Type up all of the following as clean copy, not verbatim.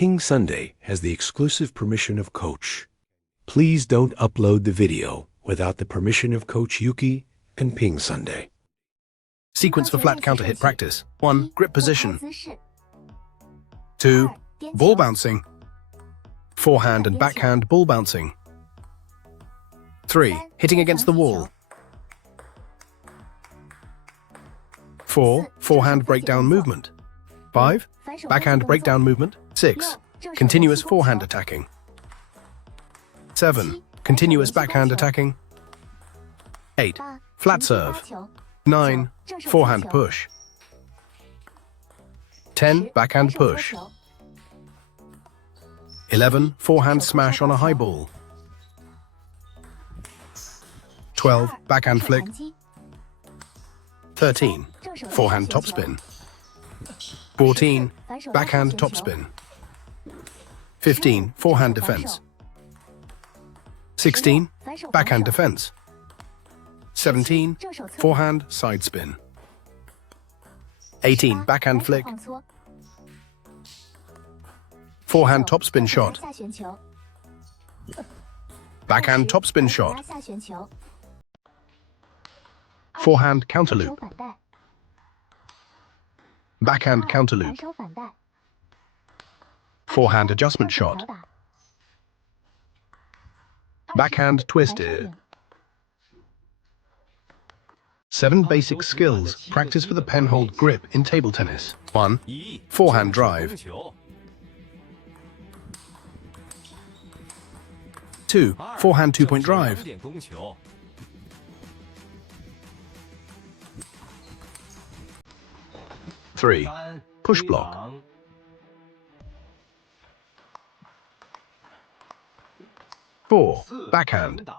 PingSunday has the exclusive permission of Coach. Please don't upload the video without the permission of Coach YouQi and PingSunday. Sequence for flat counter hit practice. 1. Grip position. 2. Ball bouncing. Forehand and backhand ball bouncing. 3. Hitting against the wall. 4. Forehand breakdown movement. 5. Backhand breakdown movement. 6. Continuous forehand attacking. 7. Continuous backhand attacking. 8. Flat serve. 9. Forehand push. 10. Backhand push. 11. Forehand smash on a high ball. 12. Backhand flick. 13. Forehand topspin. 14. Backhand topspin. 15. Forehand defense. 16. Backhand defense. 17. Forehand side spin. 18. Backhand flick. Forehand topspin shot. Backhand topspin shot. Forehand counter loop. Backhand counter loop. Forehand adjustment shot. Backhand twist. 7 basic skills. Practice for the Penhold grip in table tennis. 1. Forehand drive. 2. Forehand two-point drive. 3. Push block. 4. Backhand.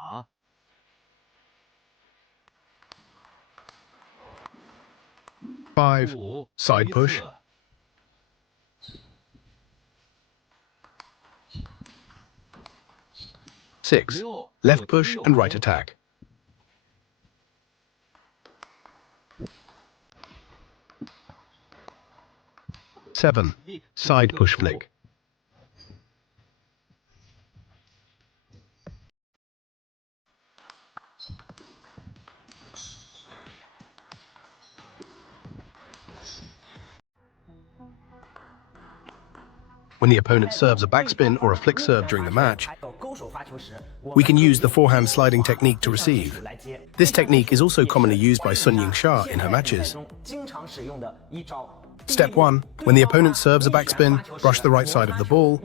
5. Side push. 6. Left push and right attack. 7. Side push flick. When the opponent serves a backspin or a flick serve during the match, we can use the forehand sliding technique to receive. This technique is also commonly used by Sun Yingsha in her matches. Step 1. When the opponent serves a backspin, brush the right side of the ball.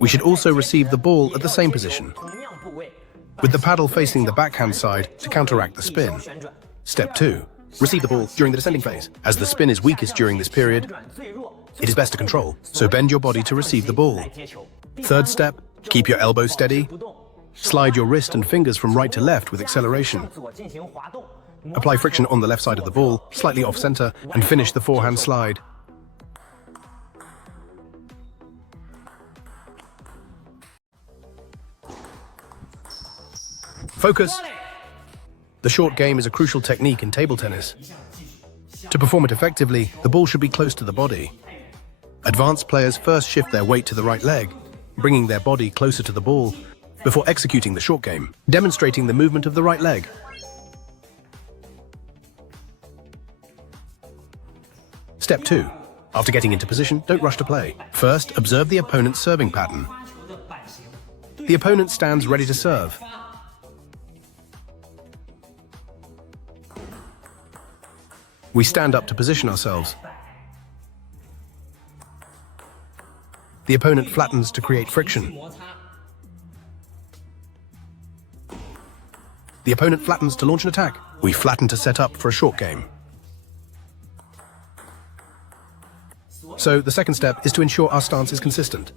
We should also receive the ball at the same position, with the paddle facing the backhand side to counteract the spin. Step 2. Receive the ball during the descending phase. As the spin is weakest during this period, it is best to control, so bend your body to receive the ball. Third step, keep your elbow steady. Slide your wrist and fingers from right to left with acceleration. Apply friction on the left side of the ball, slightly off-center, and finish the forehand slide. Focus! The short game is a crucial technique in table tennis. To perform it effectively, the ball should be close to the body. Advanced players first shift their weight to the right leg, bringing their body closer to the ball, before executing the short game, demonstrating the movement of the right leg. Step 2. After getting into position, don't rush to play. First, observe the opponent's serving pattern. The opponent stands ready to serve. We stand up to position ourselves. The opponent flattens to create friction. The opponent flattens to launch an attack. We flatten to set up for a short game. So the second step is to ensure our stance is consistent.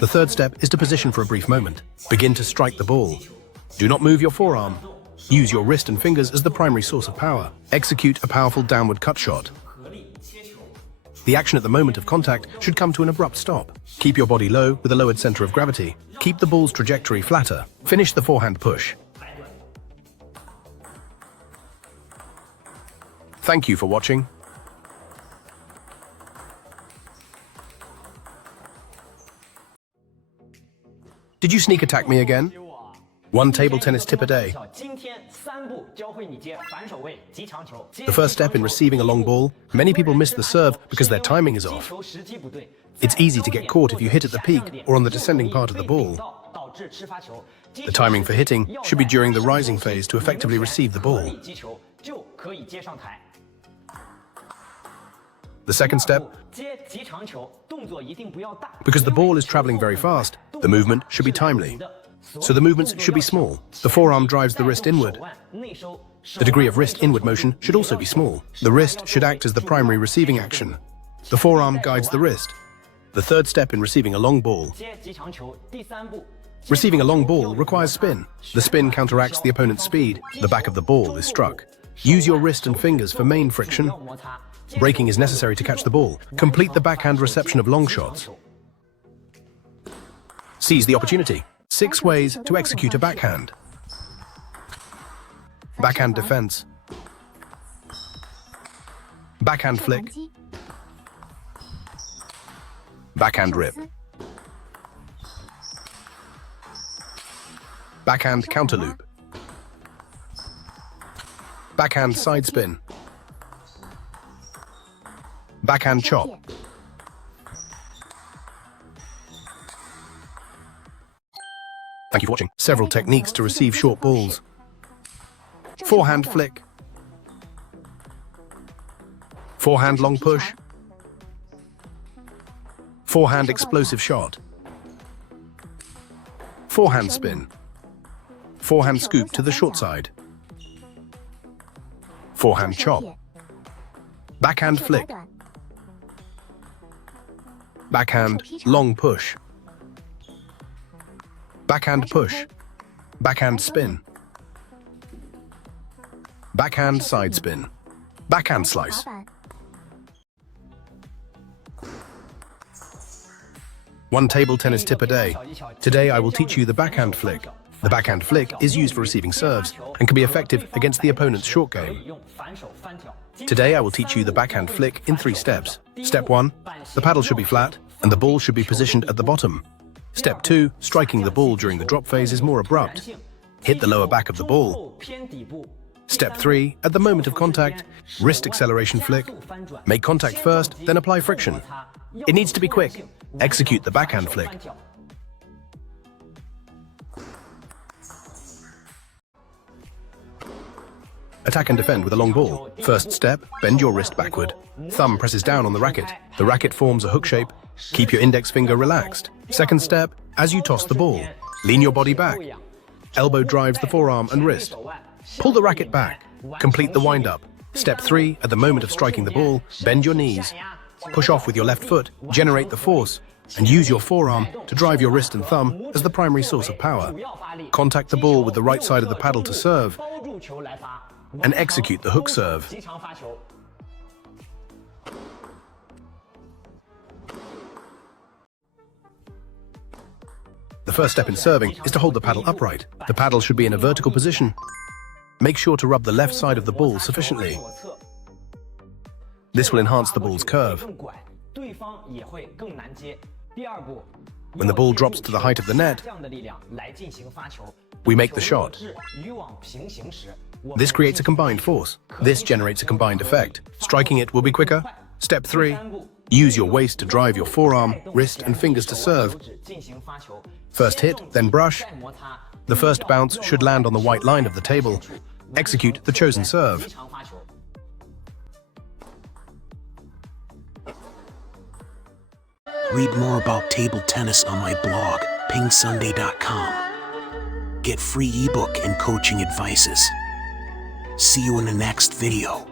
The third step is to position for a brief moment. Begin to strike the ball. Do not move your forearm. Use your wrist and fingers as the primary source of power. Execute a powerful downward cut shot. The action at the moment of contact should come to an abrupt stop. Keep your body low with a lowered center of gravity. Keep the ball's trajectory flatter. Finish the forehand push. Thank you for watching. Did you sneak attack me again? One table tennis tip a day. The first step in receiving a long ball, many people miss the serve because their timing is off. It's easy to get caught if you hit at the peak or on the descending part of the ball. The timing for hitting should be during the rising phase to effectively receive the ball. The second step, because the ball is traveling very fast, the movement should be timely. So the movements should be small. The forearm drives the wrist inward. The degree of wrist inward motion should also be small. The wrist should act as the primary receiving action. The forearm guides the wrist. The third step in receiving a long ball. Receiving a long ball requires spin. The spin counteracts the opponent's speed. The back of the ball is struck. Use your wrist and fingers for main friction. Braking is necessary to catch the ball. Complete the backhand reception of long shots. Seize the opportunity. 6 ways to execute a backhand. Backhand defense. Backhand flick. Backhand rip. Backhand counter loop. Backhand side spin. Backhand chop. Thank you for watching. Several techniques to receive short balls. Forehand flick. Forehand long push. Forehand explosive shot. Forehand spin. Forehand scoop to the short side. Forehand chop. Backhand flick. Backhand long push. Backhand push. Backhand spin. Backhand side spin. Backhand slice. One table tennis tip a day. Today I will teach you the backhand flick. The backhand flick is used for receiving serves and can be effective against the opponent's short game. Today I will teach you the backhand flick in 3 steps. Step 1, the paddle should be flat and the ball should be positioned at the bottom. Step 2, striking the ball during the drop phase is more abrupt. Hit the lower back of the ball. Step 3, at the moment of contact, wrist acceleration flick. Make contact first, then apply friction. It needs to be quick. Execute the backhand flick. Attack and defend with a long ball. First step, bend your wrist backward. Thumb presses down on the racket. The racket forms a hook shape. Keep your index finger relaxed. Second step, as you toss the ball, lean your body back. Elbow drives the forearm and wrist. Pull the racket back. Complete the wind-up. Step 3, at the moment of striking the ball, bend your knees. Push off with your left foot, generate the force, and use your forearm to drive your wrist and thumb as the primary source of power. Contact the ball with the right side of the paddle to serve, and execute the hook serve. The first step in serving is to hold the paddle upright. The paddle should be in a vertical position. Make sure to rub the left side of the ball sufficiently. This will enhance the ball's curve. When the ball drops to the height of the net, we make the shot. This creates a combined force. This generates a combined effect. Striking it will be quicker. Step 3, use your waist to drive your forearm, wrist and fingers to serve. First hit, then brush. The first bounce should land on the white line of the table. Execute the chosen serve. Read more about table tennis on my blog, PingSunday.com. Get free ebook and coaching advices. See you in the next video.